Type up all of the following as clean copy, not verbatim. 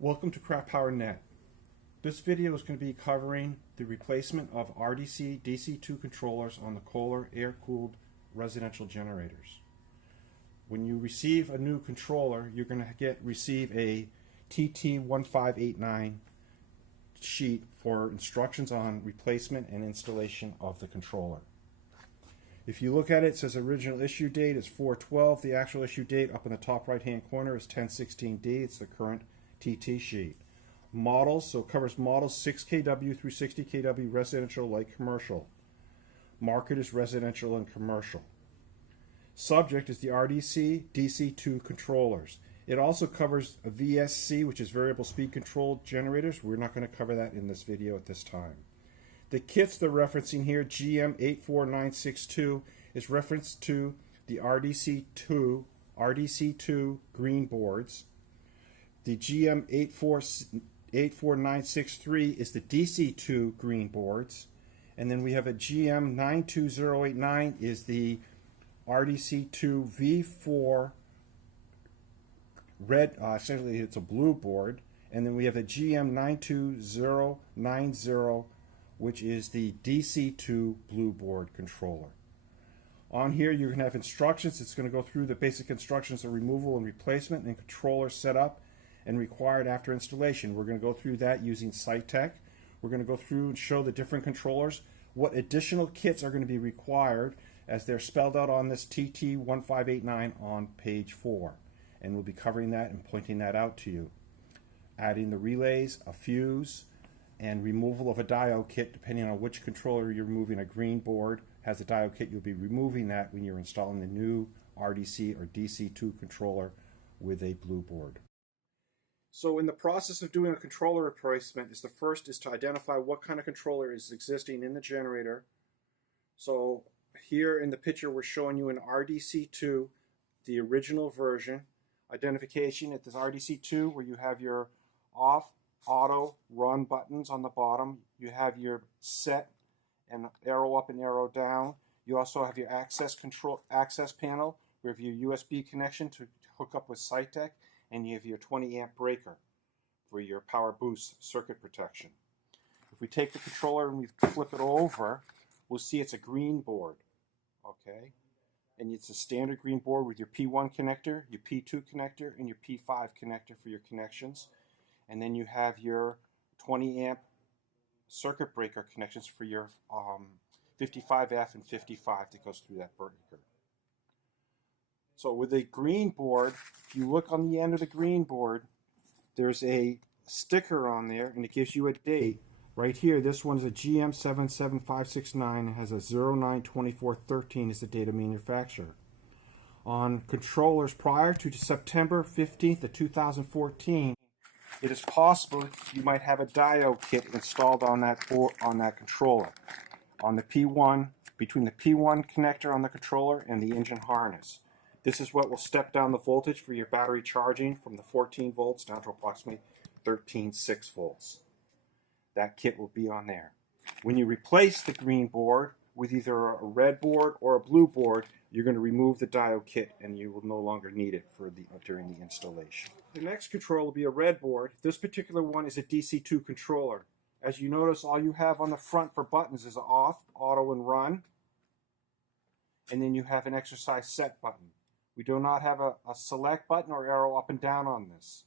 Welcome to Crap Power Net. This video is going to be covering the replacement of RDC DC2 controllers on the Kohler air-cooled residential generators. When you receive a new controller, you're going to receive a TT1589 sheet for instructions on replacement and installation of the controller. If you look at it, it says original issue date is 4/12. The actual issue date up in the top right hand corner is 10/16D. It's the current TT sheet. Models, so it covers models 6 kW through 60 kW residential, light commercial. Market is residential and commercial. Subject is the RDC DC2 controllers. It also covers a VSC, which is variable speed control generators. We're not going to cover that in this video at this time. The kits they're referencing here, GM84962, is referenced to the RDC2 green boards. The GM84963 is the DC2 green boards. And then we have a GM92089 is the RDC2 V4 red, essentially it's a blue board. And then we have a GM92090, which is the DC2 blue board controller. On here you're going to have instructions. It's going to go through the basic instructions of removal and replacement and controller setup and required after installation. We're going to go through that using SiteTech. We're going to go through and show the different controllers, what additional kits are going to be required as they're spelled out on this TT1589 on page 4. And we'll be covering that and pointing that out to you. Adding the relays, a fuse, and removal of a diode kit depending on which controller you're removing. A green board has a diode kit. You'll be removing that when you're installing the new RDC or DC2 controller with a blue board. So in the process of doing a controller replacement, the first is to identify what kind of controller is existing in the generator. So here in the picture we're showing you an RDC2, the original version. Identification at this RDC2 where you have your off, auto, run buttons on the bottom. You have your set and arrow up and arrow down. You also have your access panel with your USB connection to hook up with SiteTech. And you have your 20 amp breaker for your power boost circuit protection. If we take the controller and we flip it over, we'll see it's a green board, okay? And it's a standard green board with your P1 connector, your P2 connector, and your P5 connector for your connections. And then you have your 20 amp circuit breaker connections for your 55F and 55 that goes through that breaker. So with a green board, if you look on the end of the green board, there's a sticker on there and it gives you a date. Right here, this one's a GM77569. It has a 092413 is the date of manufacture. On controllers prior to September 15th of 2014, it is possible you might have a diode kit installed on that board, on that controller. On the P1, between the P1 connector on the controller and the engine harness. This is what will step down the voltage for your battery charging from the 14 volts down to approximately 13.6 volts. That kit will be on there. When you replace the green board with either a red board or a blue board, you're going to remove the diode kit and you will no longer need it during the installation. The next controller will be a red board. This particular one is a DC2 controller. As you notice, all you have on the front for buttons is off, auto, and run. And then you have an exercise set button. We do not have a select button or arrow up and down on this.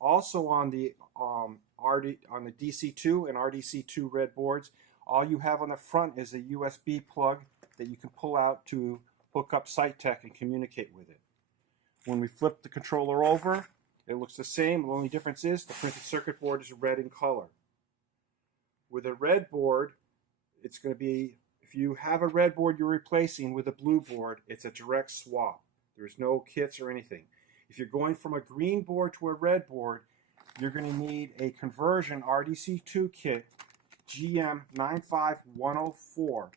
Also on the DC2 and RDC2 red boards, all you have on the front is a USB plug that you can pull out to hook up SiteTech and communicate with it. When we flip the controller over, it looks the same. The only difference is the printed circuit board is red in color. With a red board, it's going to be, if you have a red board you're replacing with a blue board, it's a direct swap. There's no kits or anything. If you're going from a green board to a red board, you're going to need a conversion RDC2 kit, GM95104.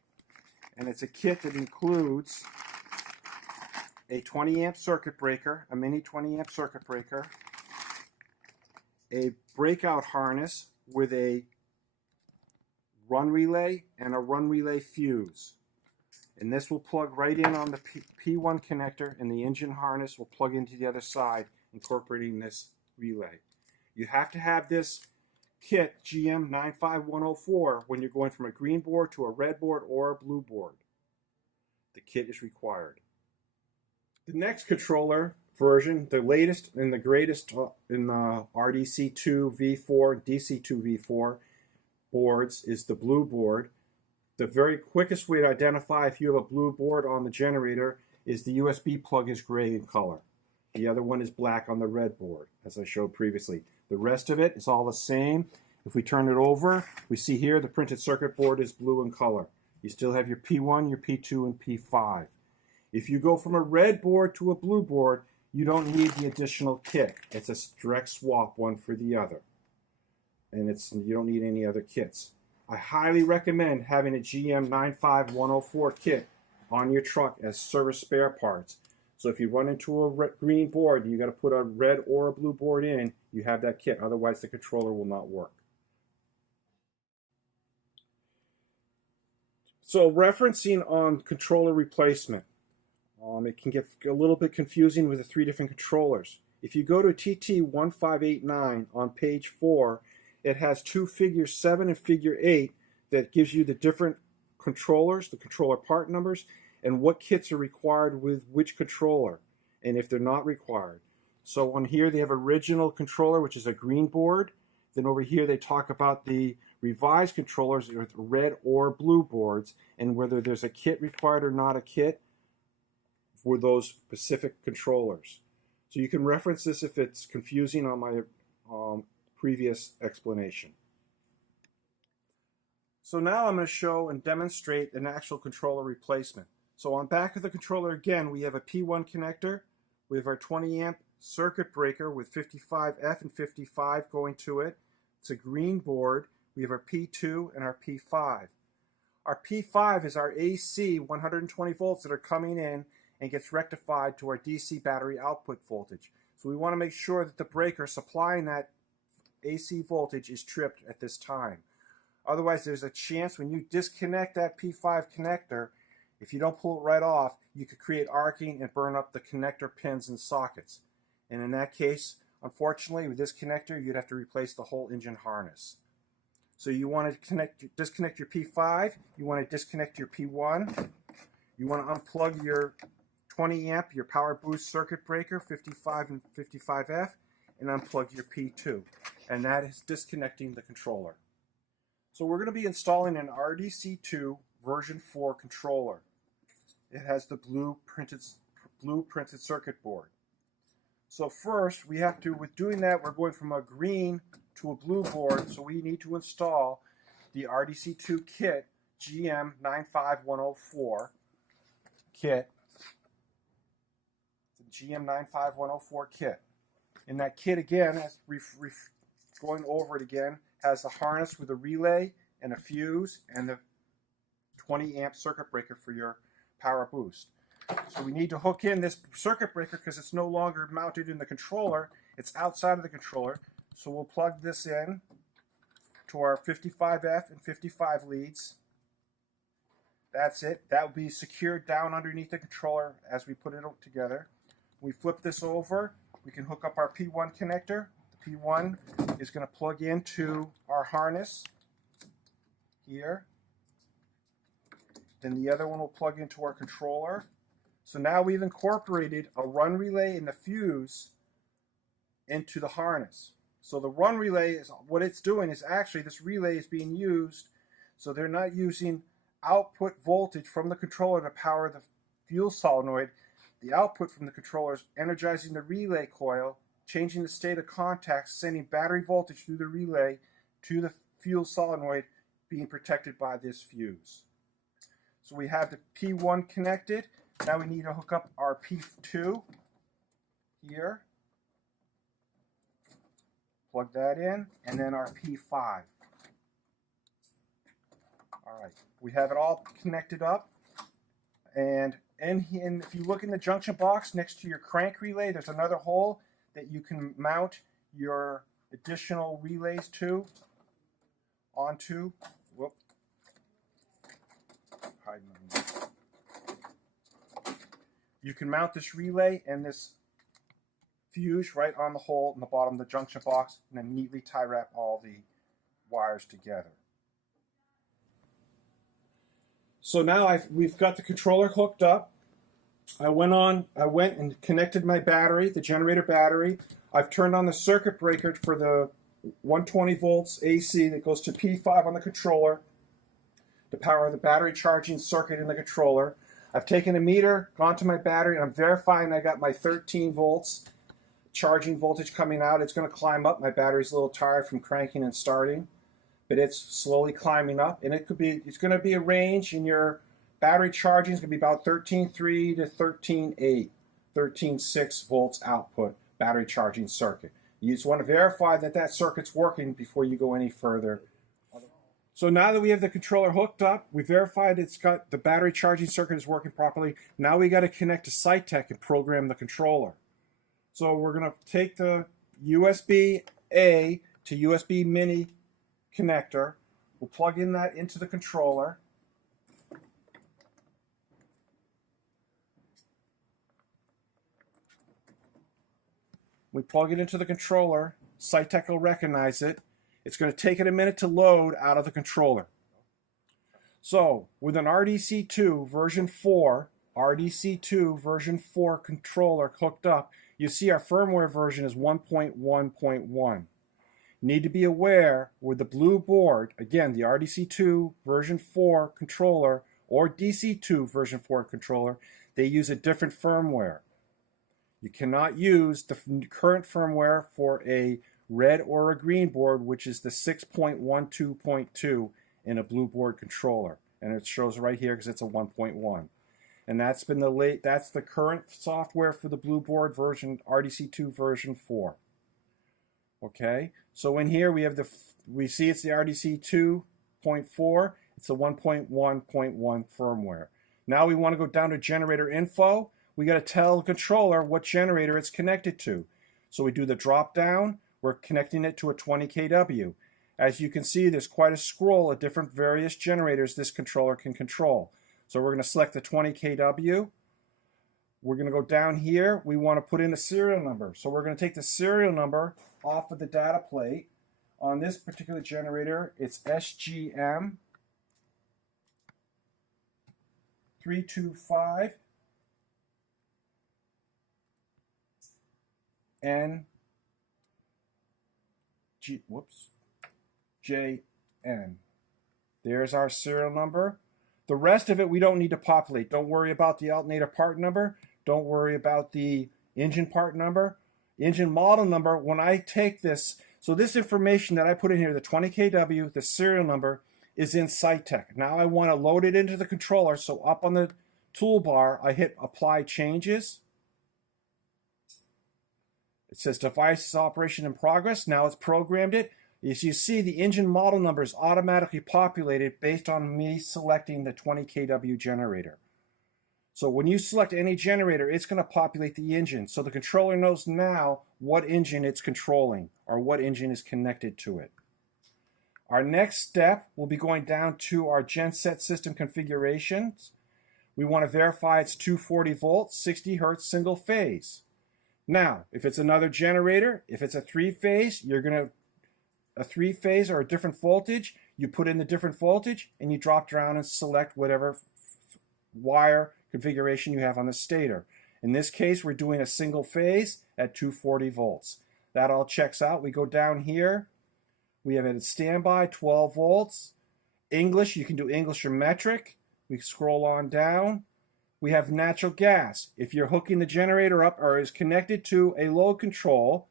And it's a kit that includes a 20 amp circuit breaker, a mini 20 amp circuit breaker, a breakout harness with a run relay and a run relay fuse. And this will plug right in on the P1 connector, and the engine harness will plug into the other side, incorporating this relay. You have to have this kit GM 95104 when you're going from a green board to a red board or a blue board. The kit is required. The next controller version, the latest and the greatest in the RDC2 V4, DC2 V4 boards, is the blue board. The very quickest way to identify if you have a blue board on the generator is the USB plug is gray in color. The other one is black on the red board, as I showed previously. The rest of it is all the same. If we turn it over, we see here the printed circuit board is blue in color. You still have your P1, your P2, and P5. If you go from a red board to a blue board, you don't need the additional kit. It's a direct swap, one for the other. And you don't need any other kits. I highly recommend having a GM 95104 kit on your truck as service spare parts. So if you run into a green board and you got to put a red or a blue board in, you have that kit. Otherwise, the controller will not work. So referencing on controller replacement, it can get a little bit confusing with the 3 different controllers. If you go to TT1589 on page 4, it has 2 figure 7 and figure 8 that gives you the different controllers, the controller part numbers, and what kits are required with which controller, and if they're not required. So on here they have original controller, which is a green board. Then over here they talk about the revised controllers with red or blue boards, and whether there's a kit required or not a kit for those specific controllers. So you can reference this if it's confusing on my previous explanation. So now I'm going to show and demonstrate an actual controller replacement. So on back of the controller again, we have a P1 connector. We have our 20 amp circuit breaker with 55F and 55 going to it. It's a green board. We have our P2 and our P5. Our P5 is our AC 120 volts that are coming in and gets rectified to our DC battery output voltage. So we want to make sure that the breaker supplying that AC voltage is tripped at this time. Otherwise, there's a chance when you disconnect that P5 connector, if you don't pull it right off, you could create arcing and burn up the connector pins and sockets. And in that case, unfortunately, with this connector, you'd have to replace the whole engine harness. So you want to disconnect your P5, you want to disconnect your P1, you want to unplug your 20 amp, your power boost circuit breaker, 55 and 55F, and unplug your P2. And that is disconnecting the controller. So we're going to be installing an RDC2 version 4 controller. It has the blue printed circuit board. So first we have to, with doing that, we're going from a green to a blue board, so we need to install the RDC2 kit GM 95104 kit. The GM 95104 kit. In that kit again, as going over it again, has the harness with a relay and a fuse and the 20 amp circuit breaker for your power boost. So we need to hook in this circuit breaker because it's no longer mounted in the controller, it's outside of the controller. So we'll plug this in to our 55F and 55 leads. That's it. That will be secured down underneath the controller as we put it together. We flip this over, we can hook up our P1 connector. The P1 is going to plug into our harness here. Then the other one will plug into our controller. So now we've incorporated a run relay and the fuse into the harness. So the run relay, is what it's doing is actually this relay is being used, so they're not using output voltage from the controller to power the fuel solenoid. The output from the controller is energizing the relay coil, changing the state of contact, sending battery voltage through the relay to the fuel solenoid, being protected by this fuse. So we have the P1 connected. Now we need to hook up our P2 here. Plug that in, and then our P5. All right, we have it all connected up. And if you look in the junction box next to your crank relay, there's another hole that you can mount your additional relays to onto. Whoop. You can mount this relay and this fuse right on the hole in the bottom of the junction box, and then neatly tie wrap all the wires together. So now we've got the controller hooked up. I went and connected my battery, the generator battery. I've turned on the circuit breaker for the 120 volts AC that goes to P5 on the controller to power the battery charging circuit in the controller. I've taken a meter, gone to my battery, and I'm verifying I got my 13 volts charging voltage coming out. It's going to climb up. My battery's a little tired from cranking and starting, but it's slowly climbing up, and it's going to be a range in your battery charging is going to be about 13.3 to 13.8, 13.6 volts output battery charging circuit. You just want to verify that that circuit's working before you go any further. So now that we have the controller hooked up, we verified it's got the battery charging circuit is working properly. Now we got to connect to SiteTech and program the controller. So we're going to take the USB-A to USB mini connector. We'll plug in that into the controller. We plug it into the controller. SiteTech will recognize it. It's going to take it a minute to load out of the controller. So with an RDC2 version 4, RDC2 version 4 controller hooked up, you see our firmware version is 1.1.1. Need to be aware with the blue board, again, the RDC2 version 4 controller or DC2 version 4 controller, they use a different firmware. You cannot use the current firmware for a red or a green board, which is the 6.12.2 in a blue board controller. And it shows right here because it's a 1.1. And that's the current software for the blue board version, RDC2 version 4. Okay, so in here we see it's the RDC 2.4, it's the 1.1.1 firmware. Now we want to go down to generator info. We got to tell the controller what generator it's connected to. So we do the drop down, we're connecting it to a 20 kW. As you can see, there's quite a scroll of different various generators this controller can control. So we're going to select the 20 kW. We're going to go down here. We want to put in a serial number. So we're going to take the serial number off of the data plate. On this particular generator, it's SGM 325 JN. There's our serial number. The rest of it we don't need to populate. Don't worry about the alternator part number. Don't worry about the engine part number. Engine model number, when I take this, so this information that I put in here, the 20 kW, the serial number, is in SiteTech. Now I want to load it into the controller, so up on the toolbar, I hit Apply Changes. It says Device Operation in Progress. Now it's programmed it. As you see, the engine model number is automatically populated based on me selecting the 20 kW generator. So when you select any generator, it's going to populate the engine. So the controller knows now what engine it's controlling or what engine is connected to it. Our next step will be going down to our genset system configurations. We want to verify it's 240 volts, 60 hertz, single phase. Now, if it's another generator, if it's a three-phase, you're going to a three-phase or a different voltage, you put in the different voltage and you drop down and select whatever wire configuration you have on the stator. In this case, we're doing a single phase at 240 volts. That all checks out. We go down here. We have it at standby, 12 volts. English, you can do English or metric. We scroll on down. We have natural gas. If you're hooking the generator up or is connected to a load control,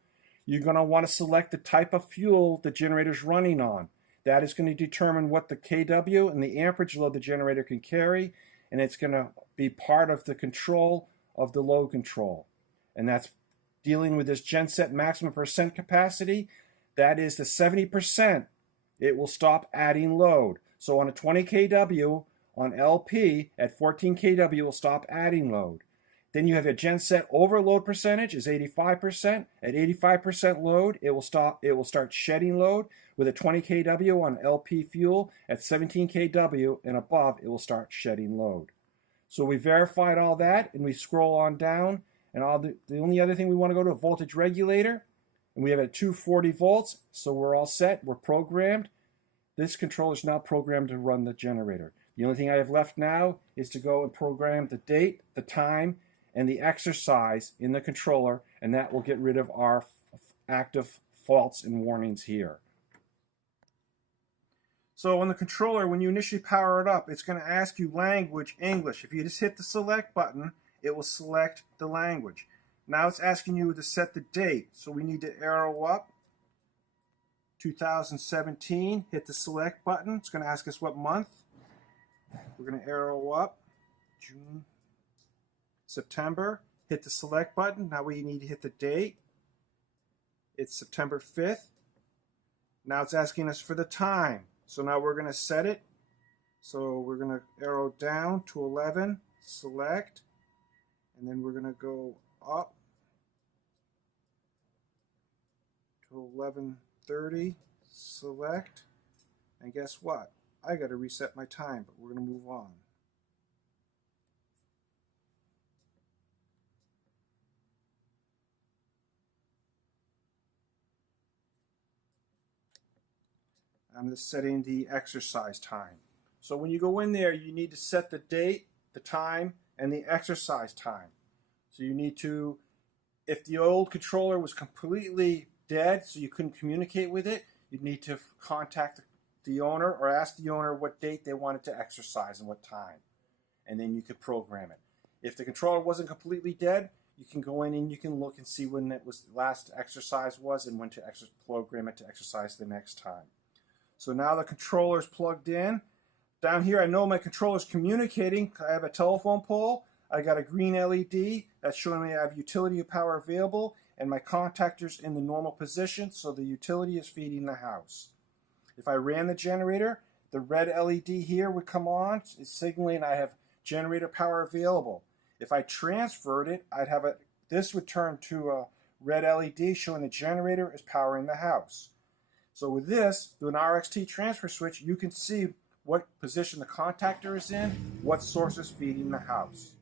you're going to want to select the type of fuel the generator is running on. That is going to determine what the kW and the amperage load the generator can carry, and it's going to be part of the control of the load control. And that's dealing with this genset maximum percent capacity. That is the 70%. It will stop adding load. So on a 20 kW, on LP, at 14 kW, it will stop adding load. Then you have a genset overload percentage is 85%. At 85% load, it will start shedding load. With a 20 kW on LP fuel, at 17 kW and above, it will start shedding load. So we verified all that, and we scroll on down. And the only other thing we want to go to a voltage regulator, and we have it at 240 volts, so we're all set, we're programmed. This controller is now programmed to run the generator. The only thing I have left now is to go and program the date, the time, and the exercise in the controller, and that will get rid of our active faults and warnings here. So on the controller, when you initially power it up, it's going to ask you language, English. If you just hit the select button, it will select the language. Now it's asking you to set the date. So we need to arrow up 2017, hit the select button. It's going to ask us what month. We're going to arrow up June, September, hit the select button. Now we need to hit the date. It's September 5th. Now it's asking us for the time. So now we're going to set it. So we're going to arrow down to 11, select, and then we're going to go up to 11:30, select, and guess what? I got to reset my time, but we're going to move on. I'm just setting the exercise time. So when you go in there, you need to set the date, the time, and the exercise time. So you need to, if the old controller was completely dead, so you couldn't communicate with it, you'd need to contact the owner or ask the owner what date they wanted to exercise and what time. And then you could program it. If the controller wasn't completely dead, you can go in and you can look and see when it was last exercise was and when to program it to exercise the next time. So now the controller is plugged in. Down here I know my controller is communicating. I have a telephone pole. I got a green LED that's showing me I have utility power available, and my contactor's in the normal position, so the utility is feeding the house. If I ran the generator, the red LED here would come on. It's signaling I have generator power available. If I transferred it, this would turn to a red LED showing the generator is powering the house. So with this, through an RXT transfer switch, you can see what position the contactor is in, what source is feeding the house.